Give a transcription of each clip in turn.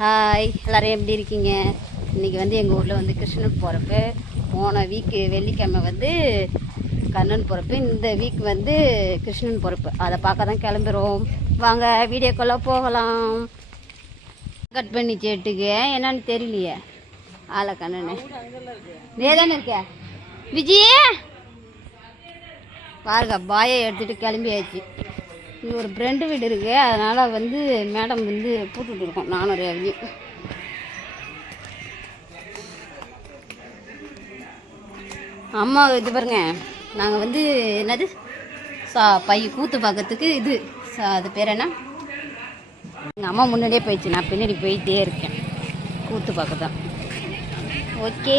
Hi, எல்லோரும் எப்படி இருக்கீங்க? இன்றைக்கி வந்து எங்கள் ஊரில் வந்து கிருஷ்ணன் பிறப்பு. போன வீக்கு வெள்ளிக்கிழமை வந்து கண்ணன் பிறப்பு. இந்த வீக் வந்து கிருஷ்ணன் பிறப்பு. அதை பார்க்க தான் கிளம்புறோம். வாங்க வீடியோக்குள்ளே போகலாம். கட் பண்ணி சேட்டுக்க என்னன்னு தெரியலையே. ஆளை கண்ணனு நீ தானே இருக்க விஜய பாருங்க. பாயை எடுத்துகிட்டு கிளம்பியாச்சு. இங்கே ஒரு ஃப்ரெண்டு வீடு இருக்குது, அதனால் வந்து மேடம் வந்து கூப்பிட்டு இருக்கோம். நானும் ரேவதி. அம்மா இது பாருங்க, நாங்கள் வந்து என்னது கூத்து பார்க்கறதுக்கு இது அது பேர் என்ன, எங்கள் அம்மா முன்னாடியே போயிடுச்சு, நான் பின்னாடி போயிட்டே இருக்கேன். கூத்து பார்க்க தான். ஓகே,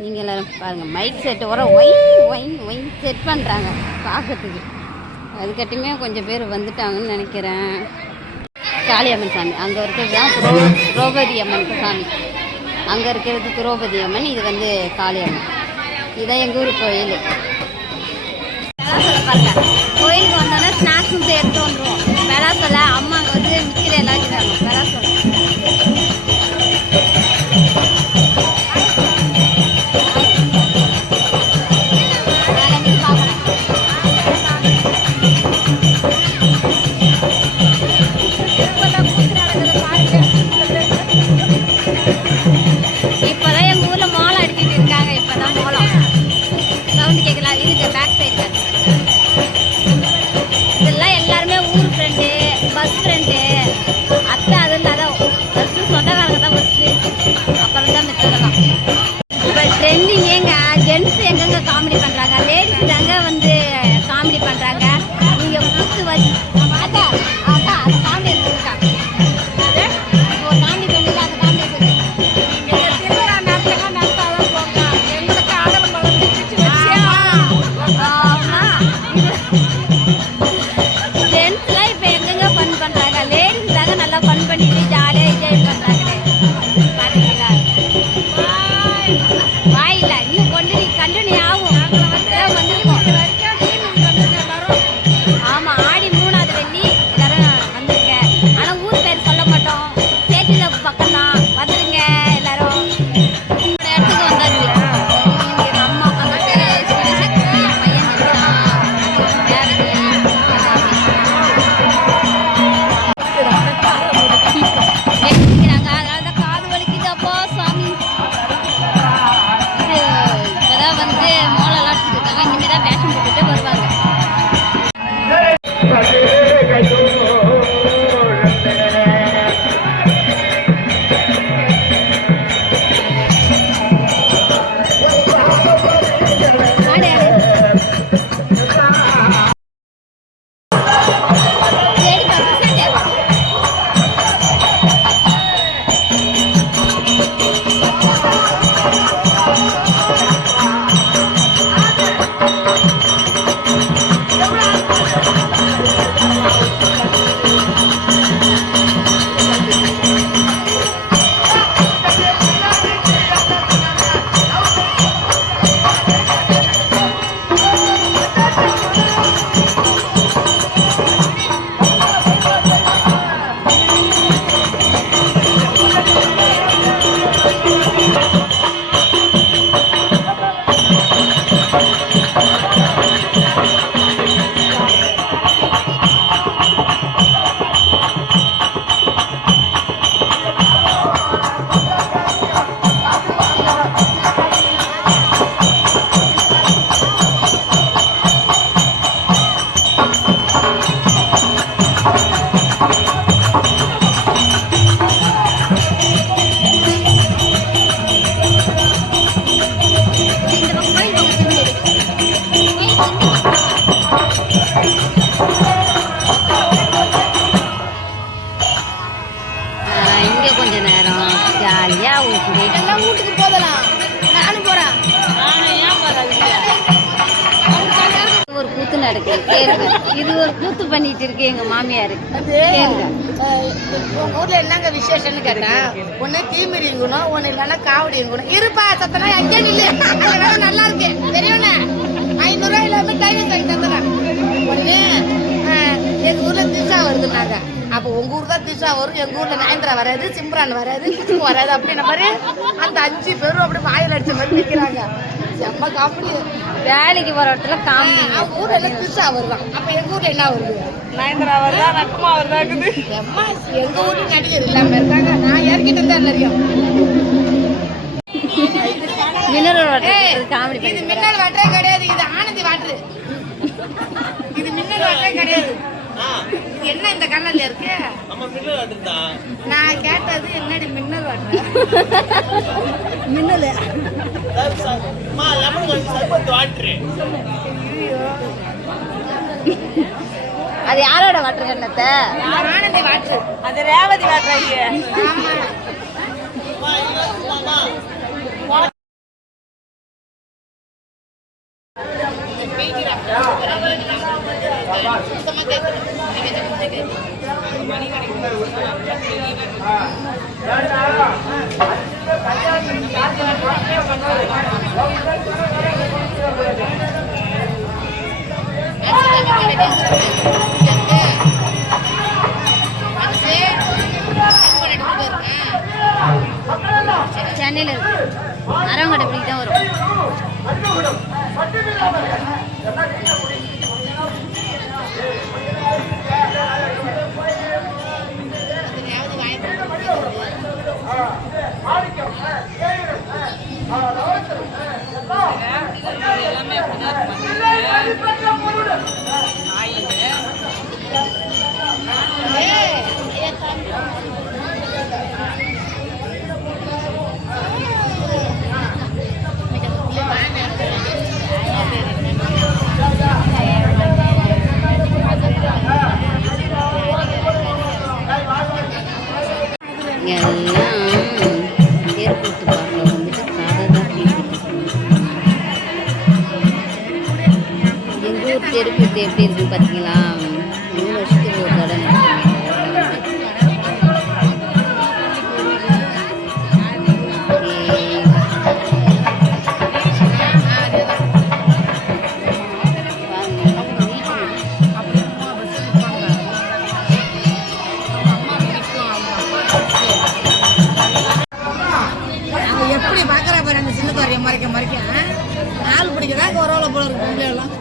நீங்கள் எல்லோரும் பாருங்கள். மைக் செட்டு வர ஒயின் செட் பண்ணுறாங்க பார்க்கறதுக்கு. அதுக்கட்டுமே கொஞ்சம் பேர் வந்துட்டாங்கன்னு நினைக்கிறேன். காளியம்மன் சாமி அங்கே இருக்கிறது தான் திரௌபதி அம்மன் சாமி. அங்கே இருக்கிறது திரௌபதி அம்மன், இது வந்து காளியம்மன். இதுதான் எங்கள் ஊர் கோயில். கோயிலுக்கு வந்தோன்னா ஸ்நாக்ஸும் எடுத்து வந்துடுவோம். பெறா சொல்ல அம்மா அங்கே வந்து மிக்சியில் எல்லாம் இருக்கிறாங்க. பெறா சொல்ல காமெடி பண்ணுறாங்க. லேடிஸ் தாங்க வந்து காமெடி பண்ணுறாங்க. நீங்கள் கூத்து வச்சு அக்கா அக்கா அந்த காமெடி இருக்கா ஒரு காமெடி பண்ணல. அந்த காமெடி ஜென்ஸ்லாம் இப்போ எங்கெங்க ஃபன் பண்ணுறாங்க. லேடிஸ் தாங்க நல்லா ஃபன் பண்ணிட்டு ஜாலியாக என்ஜாய் பண்ணுறாங்களே. பார்த்தீங்களா? வாயில்ல இன்னும் கொண்டு கண்டினியூ ஆகும். ஆமாம், ஆடி 3ஆவது வெள்ளி எல்லாரும் வந்துருங்க. ஆனால் ஊர் பேர் சொல்ல மாட்டோம். சேட்டில பக்கம் தான் வந்துருங்க எல்லாரும். இந்த இடத்துக்கு வந்தாச்சு. எங்கள் அம்மா பக்கத்து சிவசக்தி பையன் இருக்கிறாங்க. அதனால தான் காது வலிக்குது. அப்போ சாமி இது இப்போதான் வந்து மோளெல்லாம் அடிச்சுட்டு இருக்காங்க. இனிமேல் தான் வேஷம் போட்டுட்டு வருவாங்க. இங்கே கொஞ்ச நேரம் ஜாலியாக வீட்டுக்கு போகலாம். நானும் போகிறேன். ஒரு கூத்து நடக்குது கேளுங்க. இது ஒரு கூத்து பண்ணிட்டு இருக்கு எங்க மாமியாரு. உங்க ஊர்ல என்னங்க விசேஷம்னு கேட்டேன். ஒண்ணு தீமிரி இருக்கணும், ஒண்ணு இல்லைன்னா காவடி இருக்கணும். இருப்பா சத்தனா எங்கே நில்லு, நல்லா இருக்கு பெரியவனே. 500 ரூபாய் இல்லாம டைனிங் வாங்கி தந்துடுறேன். ஒண்ணு எங்க ஊர்ல திருச்சா வருதுன்னாங்க. அப்போ உங்க ஊர் தான் திஷா வரும், எங்க ஊர்ல நயன்தரா வராது, சிம்ரான் வராது, குஷ்பு வராது அப்படின்ற மாதிரி அந்த 5 பேரும் அப்படி வாயில் அடிச்ச மாதிரி நிற்கிறாங்க. செம்ம காமெடி. வேலைக்கு போற இடத்துல காமெடி. அவங்க ஊர்ல எல்லாம் திஷா வருவான், அப்ப எங்க ஊர்ல என்ன வருது? நயன்தரா வருதா, நக்குமா வருதாக்குது. எம்மா எங்க ஊர்ல நடிகர் இல்லாம இருக்காங்க. நான் ஏற்கிட்டு தான் நிறைய மினரல் வாட்டர் காமெடி. இது மின்னல் வாட்டரே கிடையாது, இது ஆனந்தி வாட்டரு. இது மின்னல் வாட்டரே கிடையாது. என்ன இந்த கண்ணல்ல இருக்கு? நான் கேட்டது என்னடி மின்னல் வாட்டர்? மின்னல் அது யாரோட வாட்டர் கண்ணத்தை? ஆனந்தி வாட்டர். அது ரேவதி வாட்டர். சென்னையில் இருக்கு, அரவங்கடை இப்படி தான் வரும். தெருக்கூத்து எப்படி இருக்குன்னு பார்த்தீங்களா? 3 வருஷத்துக்கு ஒரு தடவை நடத்துவீங்க. எப்படி பார்க்குறா பாரு அந்த சின்ன காரியம் மறைக்க ஆள் பிடிக்கிறாங்க ஒரு போல இருக்கு எல்லாம்.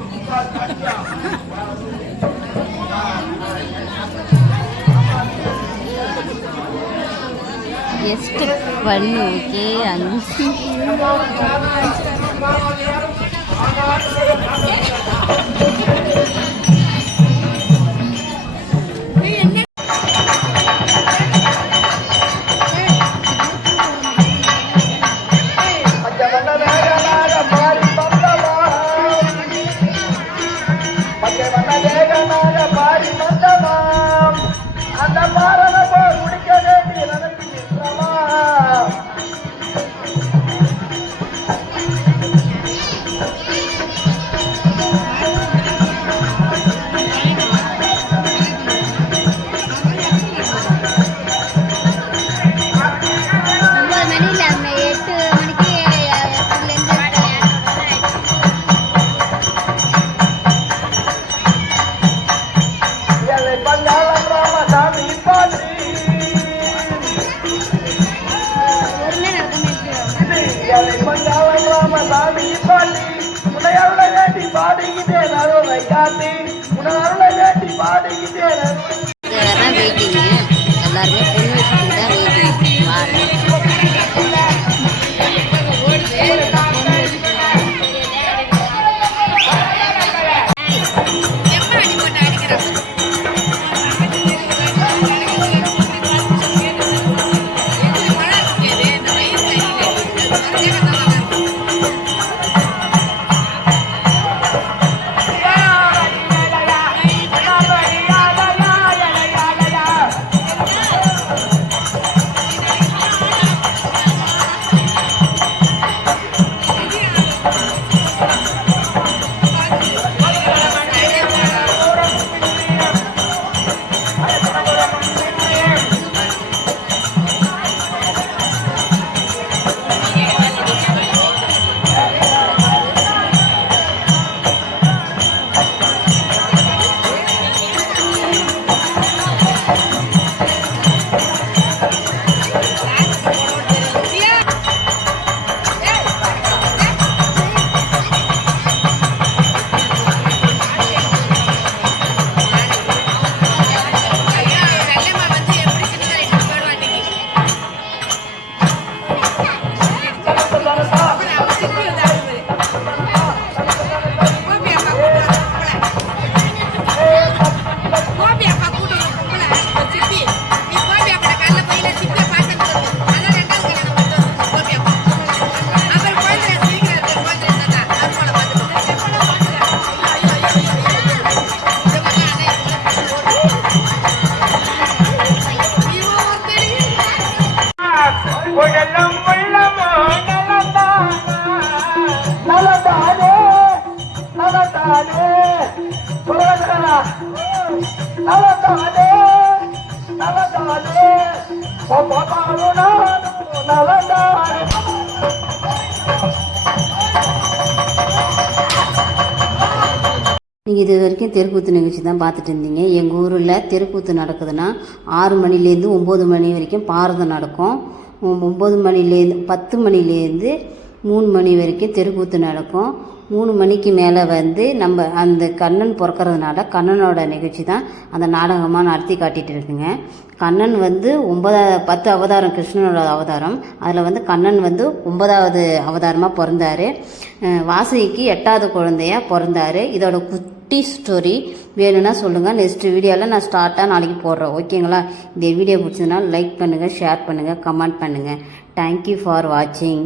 ಎಷ್ಟು ಫನ್ನು ಓಕೆ ಅನಿಸಿ வெயிட்டிங்க எல்லாருமே பொண்ணு வச்சுட்டு தான் வெயிட்டிங் நீங்கள் இது வரைக்கும் தெருக்கூத்து நிகழ்ச்சி தான் பார்த்துட்டு இருந்தீங்க. எங்கள் ஊரில் தெருக்கூத்து நடக்குதுன்னா 6 மணிலேருந்து 9 மணி வரைக்கும் பாரதம் நடக்கும். 9 மணிலேருந்து 10 மணிலேருந்து 3 மணி வரைக்கும் தெருக்கூத்து நடக்கும். 3 மணிக்கு மேலே வந்து நம்ம அந்த கண்ணன் பிறக்கறதுனால கண்ணனோட நிகழ்ச்சி தான் அந்த நாடகமாக நடத்தி காட்டிகிட்டு இருக்குங்க. கண்ணன் வந்து 10 அவதாரம், கிருஷ்ணனோட அவதாரம். அதில் வந்து கண்ணன் வந்து 9வது அவதாரமாக பிறந்தார். வாசுகிக்கு 8வது குழந்தையாக பிறந்தார். இதோட குட்டி ஸ்டோரி வேணும்னா சொல்லுங்கள். நெக்ஸ்ட் வீடியோவில் நான் ஸ்டார்ட்டாக நாளைக்கு போடுறேன். ஓகேங்களா? இந்த வீடியோ பிடிச்சதுனால லைக் பண்ணுங்கள், ஷேர் பண்ணுங்கள், கமெண்ட் பண்ணுங்கள். தேங்க்யூ ஃபார் வாட்சிங்.